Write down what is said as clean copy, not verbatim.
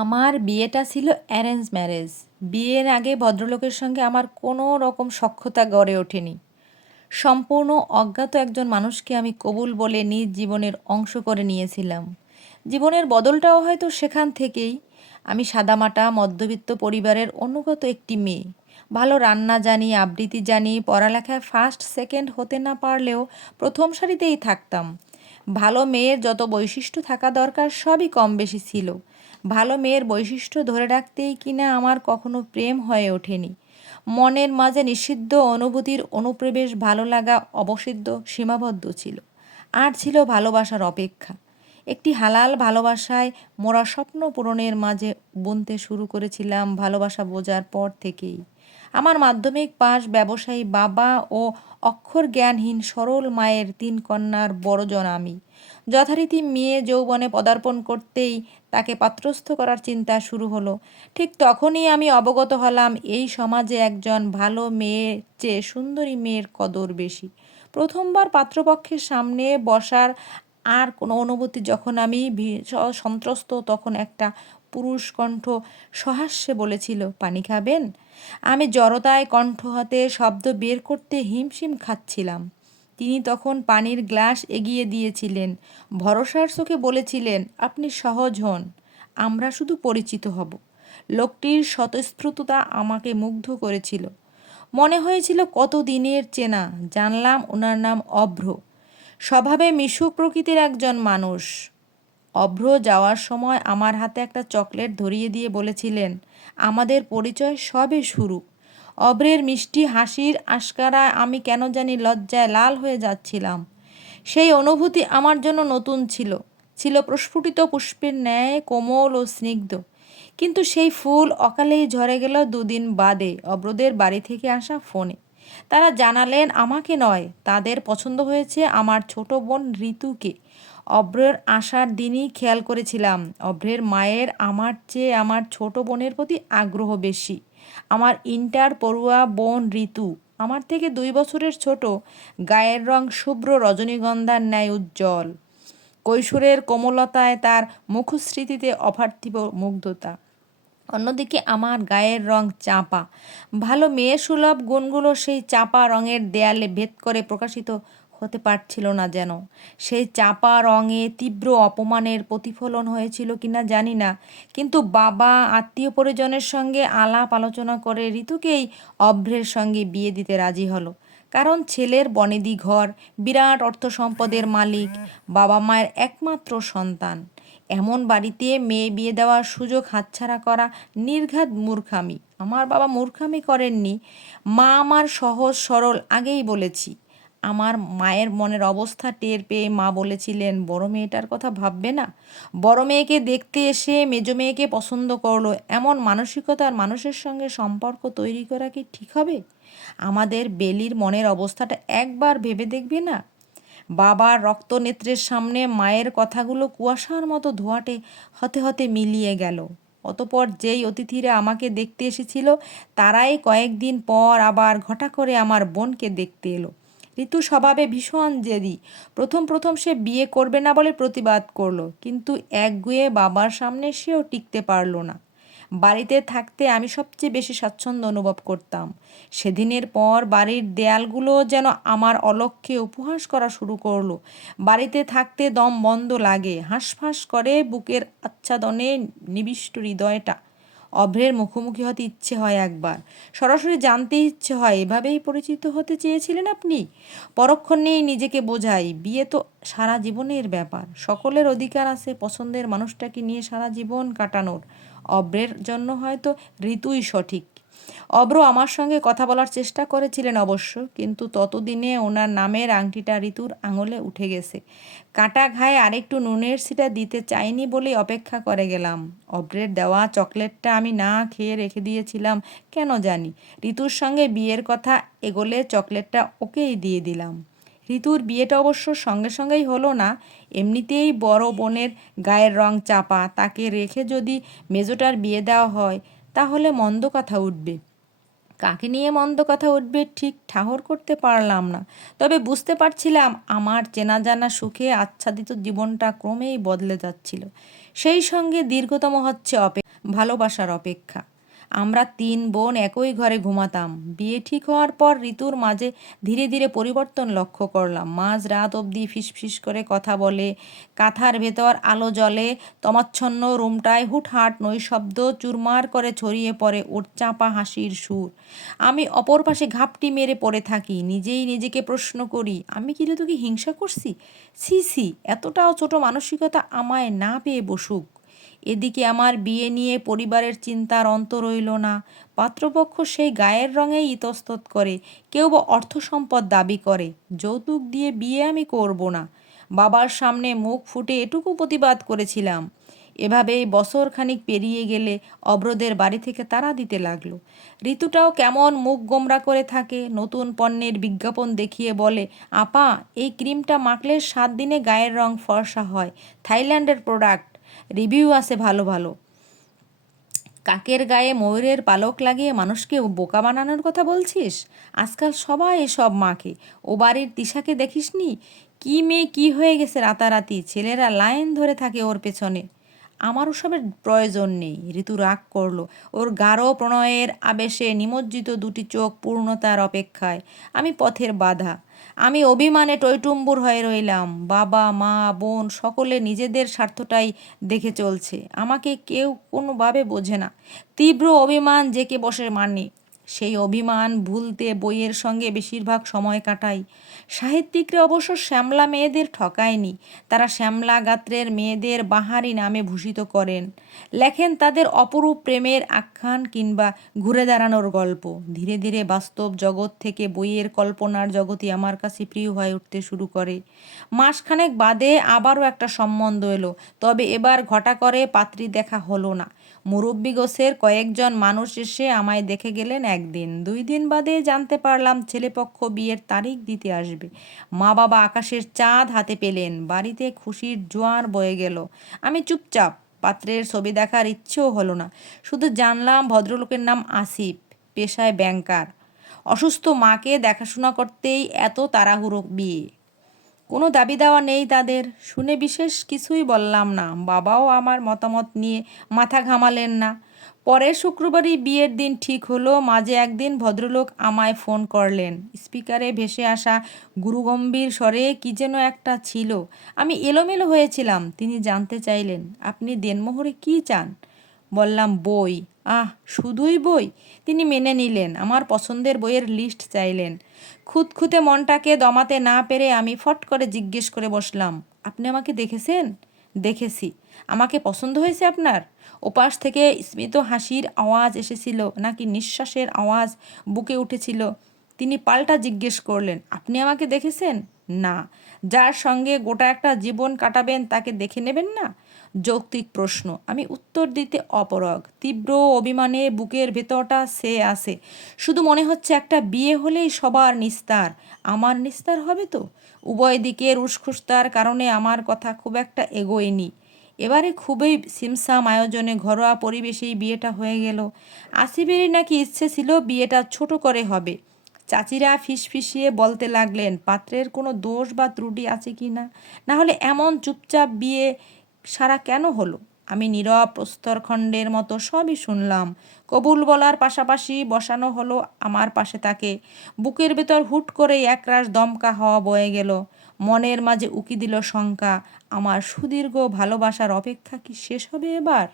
আমার বিয়েটা ছিল অ্যারেঞ্জ ম্যারেজ। বিয়ের আগে ভদ্রলোকের সঙ্গে আমার কোনো রকম সখ্যতা গড়ে ওঠেনি। সম্পূর্ণ অজ্ঞাত একজন মানুষকে আমি কবুল বলে নিজ জীবনের অংশ করে নিয়েছিলাম। জীবনের বদলটাও হয়তো সেখান থেকেই। আমি সাদামাটা মধ্যবিত্ত পরিবারের অনুগত একটি মেয়ে। ভালো রান্না জানি, আবৃত্তি জানি, পড়ালেখায় ফার্স্ট সেকেন্ড হতে না পারলেও প্রথম সারিতেই থাকতাম। ভালো মেয়ের যত বৈশিষ্ট্য থাকা দরকার সবই কম বেশি ছিল। ভালো মেয়ের বৈশিষ্ট্য ধরে রাখতেই কিনা আমার কখনো প্রেম হয়ে ওঠেনি। মনের মাঝে নিষিদ্ধ অনুভূতির অনুপ্রবেশ, ভালো লাগা অবসিদ্ধ সীমাবদ্ধ ছিল। আর ছিল ভালোবাসার অপেক্ষা। একটি হালাল ভালোবাসায় মোরা স্বপ্ন পূরণের মাঝে বুনতে শুরু করেছিলাম ভালোবাসা বোঝার পর থেকেই। আমার মাধ্যমিক পাশ ব্যবসায়ী বাবা ও অক্ষর জ্ঞানহীন সরল মায়ের ৩ কন্যার বড়জন আমি। যথারীতি মেয়ে যৌবনে পদার্পণ করতেই তাকে পাত্রস্থ করার চিন্তা শুরু হলো। ঠিক তখনই আমি অবগত হলাম এই সমাজে একজন ভালো মেয়ের চেয়ে সুন্দরী মেয়ের কদর বেশি। প্রথমবার পাত্রপক্ষের সামনে বসার আর কোনো অনুভূতি যখন আমি সন্ত্রস্ত, তখন একটা পুরুষ কণ্ঠ সহাস্যে বলেছিল, পানি খাবেন? আমি জড়তায় কণ্ঠ হাতে শব্দ বের করতে হিমশিম খাচ্ছিলাম। তিনি তখন পানির গ্লাস এগিয়ে দিয়েছিলেন, ভরসার চোখে বলেছিলেন, আপনি সহজ হন, আমরা শুধু পরিচিত হব। লোকটির স্বতঃস্ফূর্ততা আমাকে মুগ্ধ করেছিল। মনে হয়েছিল কত দিনের চেনা। জানলাম ওনার নাম অভ্র। স্বভাবে মিশুক প্রকৃতির একজন মানুষ। অভ্র যাওয়ার সময় আমার হাতে একটা চকলেট ধরিয়ে দিয়ে বলেছিলেন, আমাদের পরিচয় সবে শুরু। অভ্রের মিষ্টি হাসির আশকারায় আমি কেন জানি লজ্জায় লাল হয়ে যাচ্ছিলাম। সেই অনুভূতি আমার জন্য নতুন ছিল। ছিল প্রস্ফুটিত পুষ্পের ন্যায় কোমল ও স্নিগ্ধ। কিন্তু সেই ফুল অকালেই ঝরে গেল ২ দিন বাদে অভ্রদের বাড়ি থেকে আসা ফোনে। তারা জানালেন আমাকে নয়, তাদের পছন্দ হয়েছে আমার ছোট বোন ঋতুকে। অভ্রের আসার দিনই খেয়াল করেছিলাম অভ্রের মায়ের আমার চেয়ে আমার ছোট বোনের প্রতি আগ্রহ বেশি। আমার ইন্টার পড়ুয়া বোন ঋতু আমার থেকে ২ বছরের ছোট। গায়ের রং শুভ্র রজনীগন্ধার ন্যায় উজ্জ্বল। কৈশোরের কোমলতায় তার মুখশ্রীতে অপার্থিব মুগ্ধতা। অন্যদিকে আমার গায়ের রং চাঁপা। ভালো মেয়েসুলভ গুণগুলো সেই চাঁপা রঙের দেয়ালে ভেদ করে প্রকাশিত হতে পারছিল না যেন। সেই চাঁপা রঙে তীব্র অপমানের প্রতিফলন হয়েছিল কিনা জানি না, কিন্তু বাবা আত্মীয় পরিজনের সঙ্গে আলাপ আলোচনা করে ঋতুকেই অভ্রের সঙ্গে বিয়ে দিতে রাজি হলো। কারণ ছেলের বনেদি ঘর, বিরাট অর্থ সম্পদের মালিক, বাবা মায়ের একমাত্র সন্তান। এমন বাড়িতে মেয়ে বিয়ে দেওয়ার সুযোগ হাতছাড়া করা নির্ঘাত মূর্খামি। আমার বাবা মূর্খামি করেননি। মা আমার সহজ সরল, আগেই বলেছি। আমার মায়ের মনের অবস্থা টের পেয়ে মা বলেছিলেন, বড় মেয়েটার কথা ভাববে না? বড় মেয়েকে দেখতে এসে মেজো মেয়েকে পছন্দ করলো, এমন মানসিকতার মানুষের সঙ্গে সম্পর্ক তৈরি করা কি ঠিক হবে? আমাদের বেলির মনের অবস্থাটা একবার ভেবে দেখবে না? বাবার রক্তনেত্রের সামনে মায়ের কথাগুলো কুয়াশার মতো ধোঁয়াটে হতে হতে মিলিয়ে গেল। অতপর যেই অতিথিরা আমাকে দেখতে এসেছিল তারাই কয়েকদিন পর আবার ঘটা করে আমার বোনকে দেখতে এলো। ঋতু স্বভাবে ভীষণ জেদি। প্রথম প্রথম সে বিয়ে করবে না বলে প্রতিবাদ করলো, কিন্তু একগুঁয়ে বাবার সামনে সেও টিকতে পারল না। বাড়িতে থাকতে আমি সবচেয়ে বেশি স্বাচ্ছন্দ্য অনুভব করতাম। সেদিনের পর বাড়ির দেয়ালগুলো যেন আমার অলক্ষ্যে উপহাস করা শুরু করলো। বাড়িতে থাকতে দম বন্ধ লাগে, হাঁসফাঁস করে বুকের আচ্ছাদনে নিবিষ্ট হৃদয়টা। অভ্রের মুখোমুখি হতে ইচ্ছে হয় একবার, সরাসরি জানতে ইচ্ছে হয়, এভাবেই পরিচিত হতে চেয়েছিলেন আপনি? পরক্ষণেই নিজেকে বোঝাই, বিয়ে তো সারা জীবনের ব্যাপার। সকলের অধিকার আছে পছন্দের মানুষটাকে নিয়ে সারা জীবন কাটানোর। অভ্রের জন্য হয়তো ঋতুই সঠিক। অভ্র আমার সঙ্গে কথা বলার চেষ্টা করেছিলেন অবশ্য, কিন্তু ততদিনে ওনার নামের আংটিটা ঋতুর আঙুলে উঠে গেছে। কাটা ঘায়ে আরেকটু নুনের ছিটা দিতে চাইনি বলেই অপেক্ষা করে গেলাম। অভ্রের দেওয়া চকলেটটা আমি না খেয়ে রেখে দিয়েছিলাম কেন জানি। ঋতুর সঙ্গে বিয়ের কথা এগোলে চকলেটটা ওকেই দিয়ে দিলাম। ঋতুর বিয়েটা অবশ্য সঙ্গে সঙ্গেই হলো না। এমনিতেই বড় বোনের গায়ের রং চাপা, তাকে রেখে যদি মেজোটার বিয়ে দেওয়া হয় তাহলে মন্দ কথা উঠবে। কাকে নিয়ে মন্দ কথা উঠবে ঠিক ঠাহর করতে পারলাম না। তবে বুঝতে পারছিলাম আমার চেনা জানা সুখে আচ্ছাদিত জীবনটা ক্রমেই বদলে যাচ্ছিল। সেই সঙ্গে দীর্ঘতম হচ্ছে ভালোবাসার অপেক্ষা। আমরা ৩ বোন একই ঘরে ঘুমাতাম। বিয়ে ঠিক হওয়ার পর ঋতুর মাঝে ধীরে ধীরে পরিবর্তন লক্ষ্য করলাম। মাঝরাত অবধি ফিসফিস করে কথা বলে, কাঁথার ভেতর আলো জ্বলে, তমাচ্ছন্ন রুমটায় হুটহাট নৈশব্দ চুরমার করে ছড়িয়ে পড়ে ওর চাপা হাসির সুর। আমি অপর পাশে ঘাপটি মেরে পড়ে থাকি, নিজেই নিজেকে প্রশ্ন করি, আমি কি ঋতুকে হিংসা করছি? ছি ছি, এতটাও ছোট মানসিকতা আমায় না পেয়ে বসুক। এদিকে আমার বিয়ে নিয়ে পরিবারের চিন্তার অন্ত রইল না। পাত্রপক্ষ সেই গায়ের রঙেই ইতস্তত করে, কেউ বা অর্থ সম্পদ দাবি করে। যৌতুক দিয়ে বিয়ে আমি করব না। বাবার সামনে মুখ ফুটে এটুকু প্রতিবাদ করেছিলাম। এভাবেই বছরখানিক পেরিয়ে গেলে অভ্রদের বাড়ি থেকে তাড়া দিতে লাগলো। ঋতুটাও কেমন মুখ গোমড়া করে থাকে, নতুন পণ্যের বিজ্ঞাপন দেখিয়ে বলে, আপা এই ক্রিমটা মাখলে 7 দিনে গায়ের রং ফর্সা হয়, থাইল্যান্ডের প্রোডাক্ট, রিভিউ আছে ভালো ভালো। কাকের গায়ে ময়ূরের পালক লাগিয়ে মানুষকে বোকা বানানোর কথা বলছিস? আজকাল সবাই এসব মাখে। ও বাড়ির তিশাকে দেখিসনি? কি মেয়ে কি হয়ে গেছে রাতারাতি, ছেলেরা লাইন ধরে থাকে ওর পেছনে। আমার ওসবের প্রয়োজন নেই। ঋতু রাগ করলো। ওর গাঢ় প্রণয়ের আবেশে নিমজ্জিত দুটি চোখ পূর্ণতার অপেক্ষায়। আমি পথের বাধা। আমি অভিমানে টইটুম্বুর হয়ে রইলাম। বাবা মা বোন সকলে নিজেদের স্বার্থটাই দেখে চলছে, আমাকে কেউ কোনোভাবে বোঝে না। তীব্র অভিমান জেঁকে বসে মানে। সেই অভিমান ভুলতে বইয়ের সঙ্গে বেশিরভাগ সময় কাটাই। সাহিত্যিকরা অবশ্য শ্যামলা মেয়েদের ঠকায়নি। তারা শ্যামলা গাত্রের মেয়েদের বাহারি নামে ভূষিত করেন, লেখেন তাদের অপরূপ প্রেমের আখ্যান কিংবা ঘুরে দাঁড়ানোর গল্প। ধীরে ধীরে বাস্তব জগৎ থেকে বইয়ের কল্পনার জগতই আমার কাছে প্রিয় হয়ে উঠতে শুরু করে। মাসখানেক বাদে আবারও একটা সম্বন্ধ এলো, তবে এবার ঘটা করে পাত্রী দেখা হলো না। মুরব্বি গোছের কয়েকজন মানুষ এসে আমায় দেখে গেলেন একদিন। 2 দিন বাদে জানতে পারলাম ছেলেপক্ষ বিয়ের তারিখ দিতে আসবে। মা বাবা আকাশের চাঁদ হাতে পেলেন, বাড়িতে খুশির জোয়ার বয়ে গেল। আমি চুপচাপ। পাত্রের ছবি দেখার ইচ্ছেও হলো না। শুধু জানলাম ভদ্রলোকের নাম আসিফ, পেশায় ব্যাংকার। অসুস্থ মাকে দেখাশোনা করতেই এত তাড়াহুড়ো বিয়ে। কোনো দাবি দেওয়া নেই তাদের। শুনে বিশেষ কিছুই বললাম না। বাবাও আমার মতামত নিয়ে মাথা ঘামালেন না। পরের শুক্রবারই বিয়ের দিন ঠিক হলো। মাঝে একদিন ভদ্রলোক আমায় ফোন করলেন। স্পিকারে ভেসে আসা গুরুগম্ভীর স্বরে কী যেন একটা ছিল। আমি এলোমেলো হয়েছিলাম। তিনি জানতে চাইলেন, আপনি দেনমোহরে কী চান? বললাম, বই। আহ, শুধুই বই? তিনি মেনে নিলেন। আমার পছন্দের বইয়ের লিস্ট চাইলেন। খুঁতখুঁতে মনটাকে দমাতে না পেরে আমি ফট করে জিজ্ঞেস করে বসলাম, আপনি আমাকে দেখেছেন? দেখেছি। আমাকে পছন্দ হয়েছে আপনার? ওপাশ থেকে স্মিত হাসির আওয়াজ এসেছিল নাকি নিঃশ্বাসের আওয়াজ বুকে উঠেছিল। তিনি পাল্টা জিজ্ঞেস করলেন, আপনি আমাকে দেখেছেন? না। যার সঙ্গে গোটা একটা জীবন কাটাবেন তাকে দেখে নেবেন না? যৌক্তিক প্রশ্ন। আমি উত্তর দিতে অপারগ। তীব্র অভিমানে বুকের ভেতরটা ছেয়ে আসে। শুধু মনে হচ্ছে একটা বিয়ে হলেই সবার নিস্তার। আমার নিস্তার হবে তো? উভয় দিকের উসখুস্তার কারণে আমার কথা খুব একটা এগোয়নি। এবারে খুবই সিমসাম আয়োজনে ঘরোয়া পরিবেশেই বিয়েটা হয়ে গেল। আসিফেরই নাকি ইচ্ছে ছিল বিয়েটা ছোট করে হবে। চাচিরা ফিসফিসিয়ে বলতে লাগলেন, পাত্রের কোনো দোষ বা ত্রুটি আছে কি না, না হলে এমন চুপচাপ বিয়ে সারা কেন হলো? আমি নীরব প্রস্তরখণ্ডের মতো সবই শুনলাম। কবুল বলার পাশাপাশি বসানো হলো আমার পাশে তাকে। বুকের ভেতর হুট করে একরাশ দমকা হাওয়া বয়ে গেল। মনের মাঝে উকি দিল শঙ্কা, আমার সুদীর্ঘ ভালোবাসার অপেক্ষা কি শেষ হবে এবার?